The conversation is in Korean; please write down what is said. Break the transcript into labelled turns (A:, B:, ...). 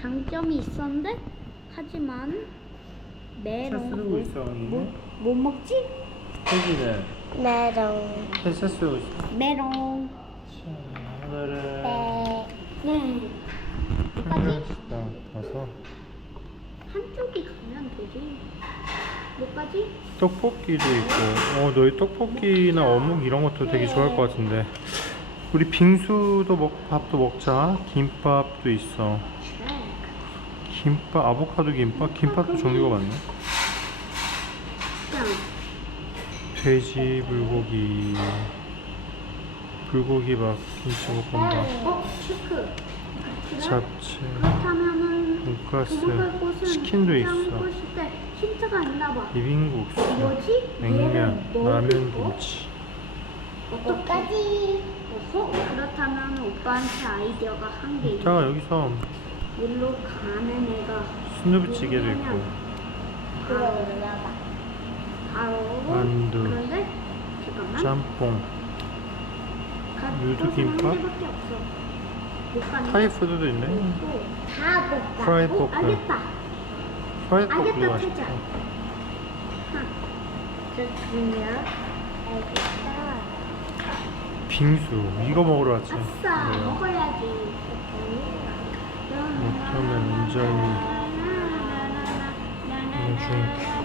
A: 장점이 있었는데? 하지만 메롱.
B: 차 쓰고 있어
A: 뭐, 뭐 먹지?
B: 혜진은
C: 메롱.
B: 회차 쓰고 있어.
A: 메롱.
B: 자 오늘은
C: 네.
A: 네.
B: 한명씩다 가서.
A: 한쪽이 가면 되지. 못 가지?
B: 떡볶이도 있고. 어 너희 떡볶이나 어묵 이런 것도 되게 좋아할 것 같은데. 우리 빙수도 먹 밥도 먹자. 김밥도 있어.
A: 네
B: 김밥 아보카도 김밥 김밥도 종류가 많네
A: 짱
B: 돼지 불고기 불고기 밥 김치볶음밥
A: 어? 체크 그래?
B: 잡채
A: 그렇다면은
B: 돈가스 치킨도 있어
A: 곳일 때 힌트가 있나 봐
B: 비빔국수
A: 뭐지?
B: 냉면
A: 뭐
B: 라면? 김치.
A: 어허? 그렇다면 오빠한테 아이디어가 한 개 있다
B: 이따가 여기서
A: 일로 가는 애가
B: 스누브찌개도 있고
C: 그거 올라가.
A: 바로
B: 만두,
A: 그런데 잠깐만
B: 짬뽕
A: 가- 곳은
B: 김밥?
A: 한 개밖에 없어 못 가는
B: 타이 푸드도 있네
A: 또.
C: 다 볶아.
B: 프라이
A: 어?
B: 포크
A: 알겠다
B: 프라이 포크도
A: 알겠다,
B: 맛있고
C: 알겠다.
B: 빙수 이거 먹으러 왔지
A: 아싸. 먹어야지 canım. Çünkü